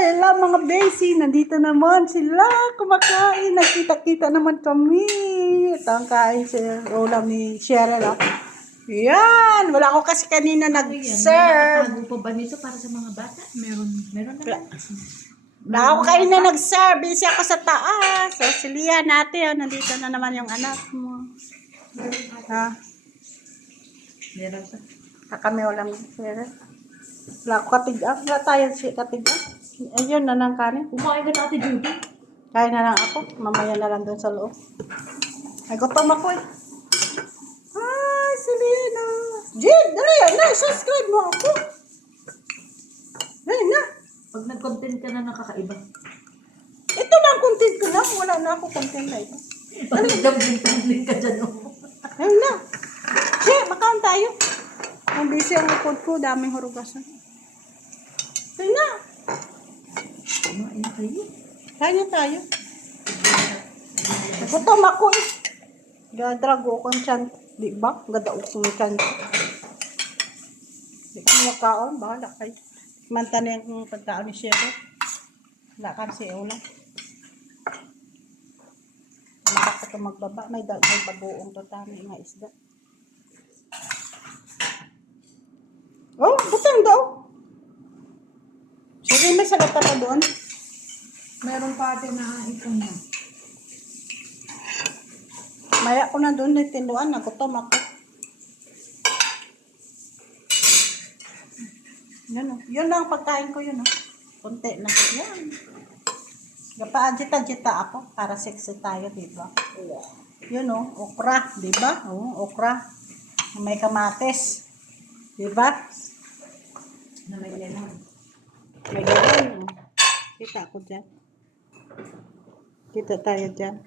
Hello mga besi, nandito naman sila kumakain. Nagkita-kita naman kami. Ito ang kain sa ulam ni Cheryl. Yan, wala ko kasi kanina nag-serve. Nakatago pa ba nito para sa mga bata? Meron naman. Wala ako kanina nag-serve. Busy ako sa taas. So, si Lia natin, nandito na naman yung anak mo. Ha? Meron pa. Kami ulam ni Cheryl. Wala ko katiga. Wala tayo si katiga. Ayun na ng kanin. Kumain ka Ate Judy. Kaya na lang ako. Mamaya na lang doon sa loob. Ay, gutom ako eh. Ay, si Liana. Jid, dali na. Subscribe mo ako. Dali na. Pag nag-content ka na nakakaiba. Ito na ang content ko lang. Wala na ako content na ito. Pag nag-tumbling ka dyan. Dali na. Jid, makaon tayo. Ang busy ang upod ko. Daming hurugasan. Dali na. Kumain kayo. Kaya tayo. Gutom ako eh. Gadrago ko ang tiyan. Di ba? Gadaog ko ang tiyan. Di ka makaon. Bahala kayo. Manta na yung pagkaon ni Cheryl. Wala ka si ulam. Malak ko ito magbaba. May babuong to tami nga isda. Oh, butang daw. Sige, may salat pa doon. Meron pa ate na ipon na. Maya ko na doon na tinduan. Nagutom ako. Yan o. Yun lang ang pagkain ko yun o. Kunti na. Yan. Gapa-agita-agita ako para sexy tayo, diba? Yun o. Okra, diba? Oo, okra. May kamates. Diba? Na may lemon. May gawin. Kita ako dyan. Kita tayo dyan.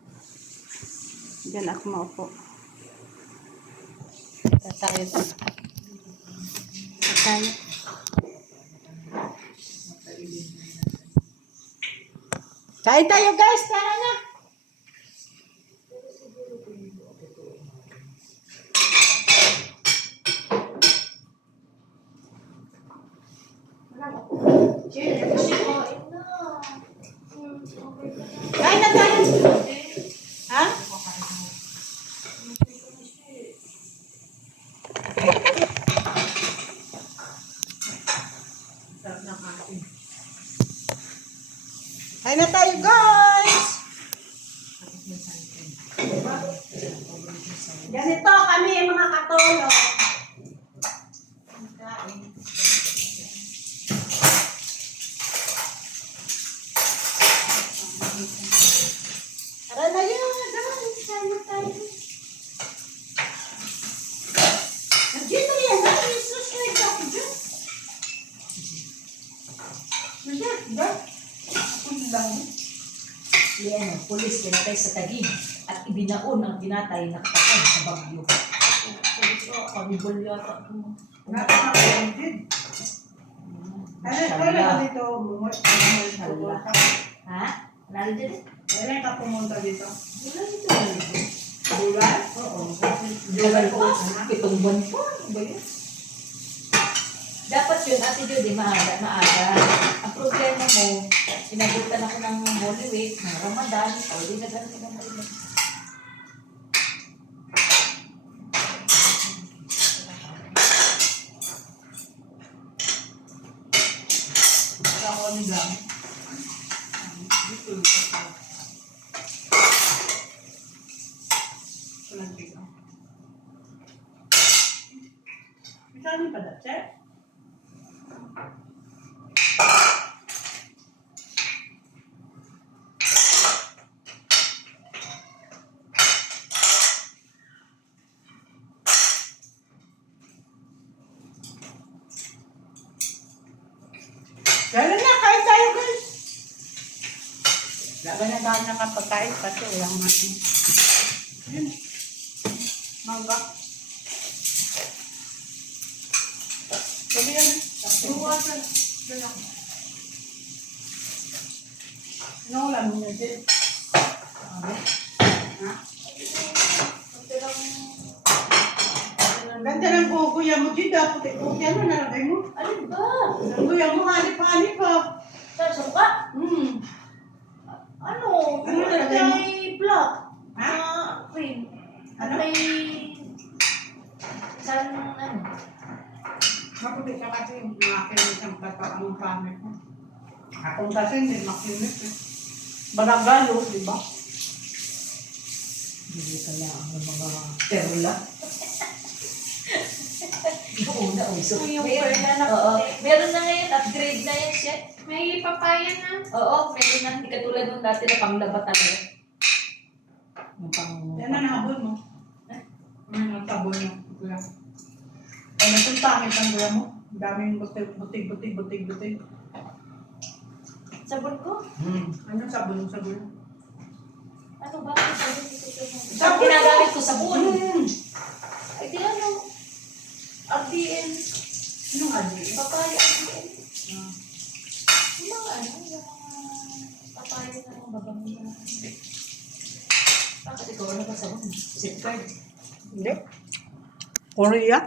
Dyan ako maupo. Kita tayo dyan. Kita tayo. Kain tayo guys. Tara na. Kain na tayo. Ha? Kain na tayo guys. Ganito kami mga katolo. Kain. Tara na yun. Kain na tayo. Dito yan. Subscribe ako dyan. Dyan. Ako lang. Yan, pulis kinatay sa Taguig at ibinaon ang kinatay na katawan sa Bagyo. Pulis ko, kamibol yata. Mashallah. Mashallah. Ha? Nalo dyan eh? Kailan ka pumunta dito? Wala dito. July? Oo. July po. Itong buwan po. Ano ba yun? Dapat yun, Ate Judy, maaga. Ang problema mo, sinagutan ako ng Holy Week, ng Ramadan, o di na ganun ng Holy Week. Ako ni Gam. Dito yung kasama. Walang bigaw. Magkano pa na, Che? Lalo na, kain tayo guys. Laban na dahil na kapagkain kasi walang masin. Yun. Mangga. Sabi yan eh. Buwasan. Yun ako. Ano ulam mo na din? Ha? Ganda ng kuya mo dito. Puti-puti. Ano nalagay mo? Alin ba? Ang kuya mo, hanip-hanip ha. Sa suka? Ano? Ano Kulay nilagay mo? may black. Ha? Cream. At Ano? may... Saan, ano? Mabuti ka kasi yung makinis ang bato ang gamit mo. Akong kasi hindi makinis eh. Baragalo, di ba? Hindi kaya ang mga perla. Yung una, uso. Yung Meron- perla na Oo. puti. Meron na ngayon, upgrade na yan siya. May papaya na. Oo, meron na. Hindi katulad nung dati na panglaba talaga. Yung pang... Yan na nahabol mo. Ano ang tabon mo? Kuya. Ay, nagpuntakit ang kuya mo. Ang daming butig. Sabon ko? Ano sabon? Ano ba? Sabon dito sa Sabon! ginagamit ko sabon. Mm. Ay, di ano? RDN. Anong adi? Papaya RDN. Yung mga ano, yung mga papaya na mga babango na. Bakit ikaw ano ba sabon? Safeguard. Hindi. Korea?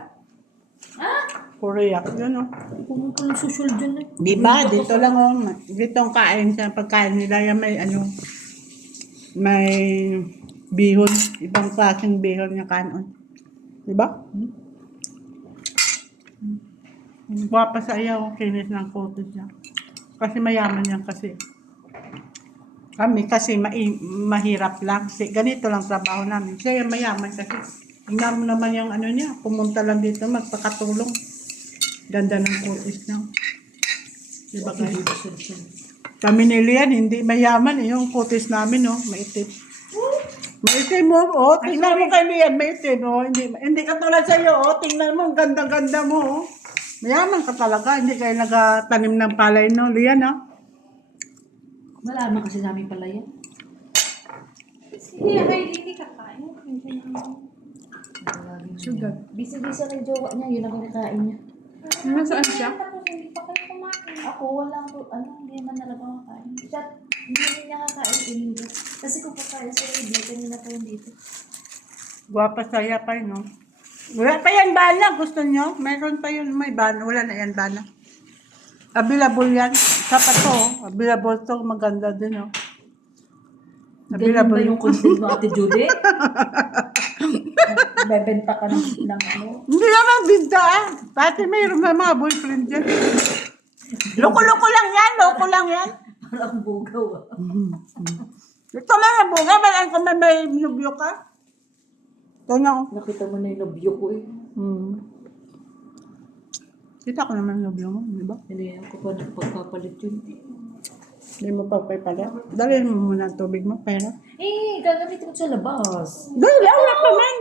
Ha? Korea. Yun o. Pumupulo social dyan eh. Di ba? Dito lang o. Dito ang kain sa pagkain nila. Yan may ano. May bihon. Ibang klaseng bihon yung kanon. Di ba? Guwapa sa iyo. Kinis ng photos niya. Kasi mayaman yan kasi. Kami kasi mahirap lang. Kasi ganito lang trabaho namin. Siya mayaman kasi. Tingnan mo naman yung ano niya. Pumunta lang dito magpakatulong. Ganda ng photos niya. Diba guys? Kami ni Lian, hindi mayaman eh. Yung photos namin, no? Maitim. Maitim mo, oh. Tingnan mo kay Lian, maitim, oh. Hindi katulad sa iyo, oh. Tingnan mo, ang ganda-ganda mo, oh. Mayaman ka talaga. Hindi kayo nagatanim ng palay, no? Lian, ah. Malaman kasi namin pala yan. Hindi, ay, hindi kakain. Hindi na. Sugar. Bisa-bisa ng jowa niya, yun ang kinakain niya. Nasaan siya? Tapos hindi pa kayo kumain. Ako, walang, hindi man talaga makain. Siya, hindi rin niya kakain hindi. Kasi kung pagkain sa hindi, kanina pa yun dito. Guwapa saya pa yun, no? Wala pa yan bana, gusto nyo? Meron pa yun, may bana. Wala na yan bana. Available yan. Sapat to, oh. Available to, maganda din, oh. Ganyan ba yung content mo, Ate Judy? Bebenta ka ng ano? Hindi naman binta, ah. Pati mayroon na mga boyfriend dyan. Loko-loko lang yan. Parang bugaw ah. Ito lang ang bunga, balang kung may nubyo ka. Ito na, oh. Nakita mo na yung nobyo ko eh. Kita ko naman yung nubyo mo, di ba? Hindi ako pa pagpapalit yun. Hindi mo pa pala. Dalhin mo muna ang tubig mo, pera. Eh, gagamitin ko sa labas. Dahil, wala pa man.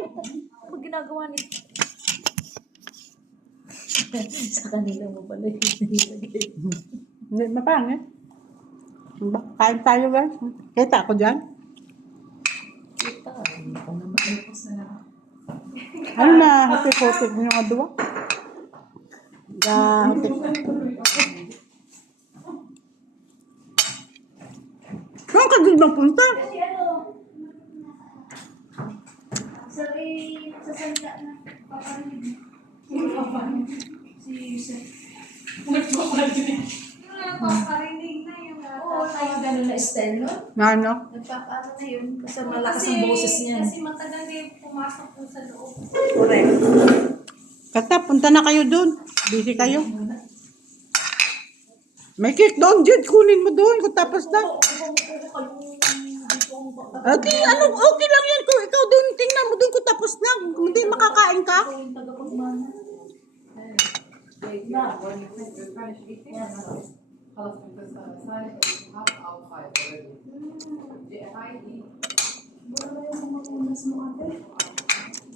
Pag ginagawa nito. Sa kanila mo pala yun. Hindi, mapangit. Diba? Kain tayo, guys. Kita ako dyan. Kita, hindi ko naman. Ano na, hati-hati mo yung adwa? Hati. Saan ka din magpunta? Kasi ano, sabi, sasalita na, paparinig. Si Yusef. Yung napaparinig na yung Oo, kaya ganun na style nun. Na ano? nagpapaano na yun. Kasi malakas ang boses niyan. Kasi matagal na yung pumasok po sa loob. Correct. Kata, punta na kayo dun. Busy kayo. May cake doon, Jed. Kunin mo doon kung tapos na. Okay, ano, okay lang yan. Kung ikaw doon, tingnan mo doon kung tapos na. Kung hindi makakain ka.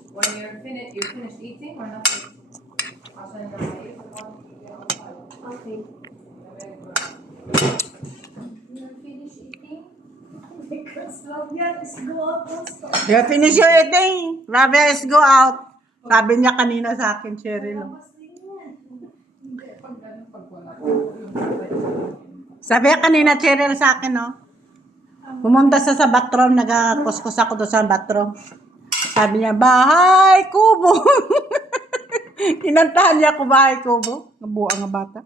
When you finished eating or not? Okay. You're finished eating? Because love yan is go out also. Yeah, finish your eating. Rabi, let's go out. Sabi niya kanina sa akin, Cheryl. Tapos din yan. Sabi niya kanina, Cheryl, sa akin, no? Pumunta sa bathroom, nag-kuskus ako doon sa bathroom. Sabi niya, bahay kubo. Kinantahan niya ako, bahay kubo. Nabuang nga bata.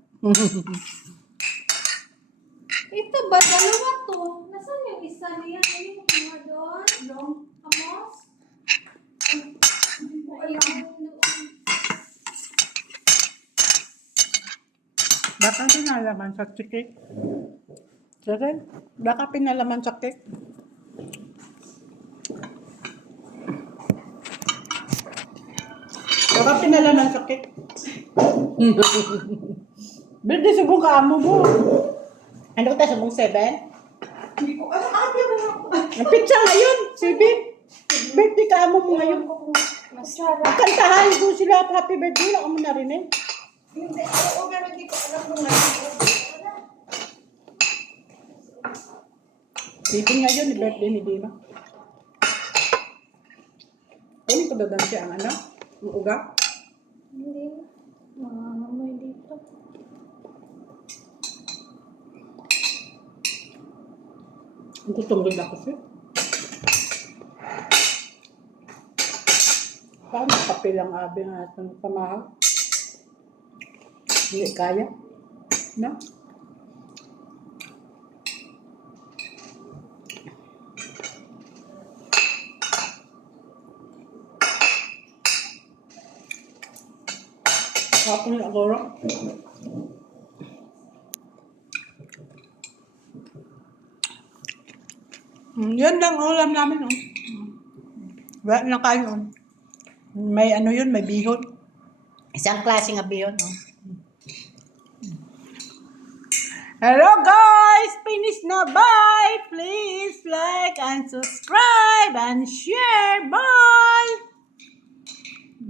Ito ba? Dalawa to. Nasaan yung isa niya? Hindi mo kumuha doon? Long amos? Hindi ko alam doon. Baka pinalaman sa cake. Cheryl, baka pinalaman sa cake. Baka pinalaman sa cake. Birthday subong ka amo mo. Ano ka tayo subong 7? Hindi ko alam. Ang pizza ngayon, 7. Birthday ka amo mo ngayon. Masarap. Kantahan ko sila happy birthday. Wala ka mo narinig. Hindi. Oo, pero hindi ko alam kung ngayon. Sipin ngayon, ni birthday ni Dima. Kunin ko dadan siya ang ano? Ang uga. Hindi. Mamoy dito. Ang tutunggol ako siya. Paano kapil ang abi ng atong pamahal? Hindi kaya. No? Kapag na agora. Yun lang ulam namin. Oh. Wala na kayo. Oh. May ano yun, may bihon. Isang klase nga bihon. Oh. Hello guys! Finish na. Bye! Please like and subscribe and share. Bye!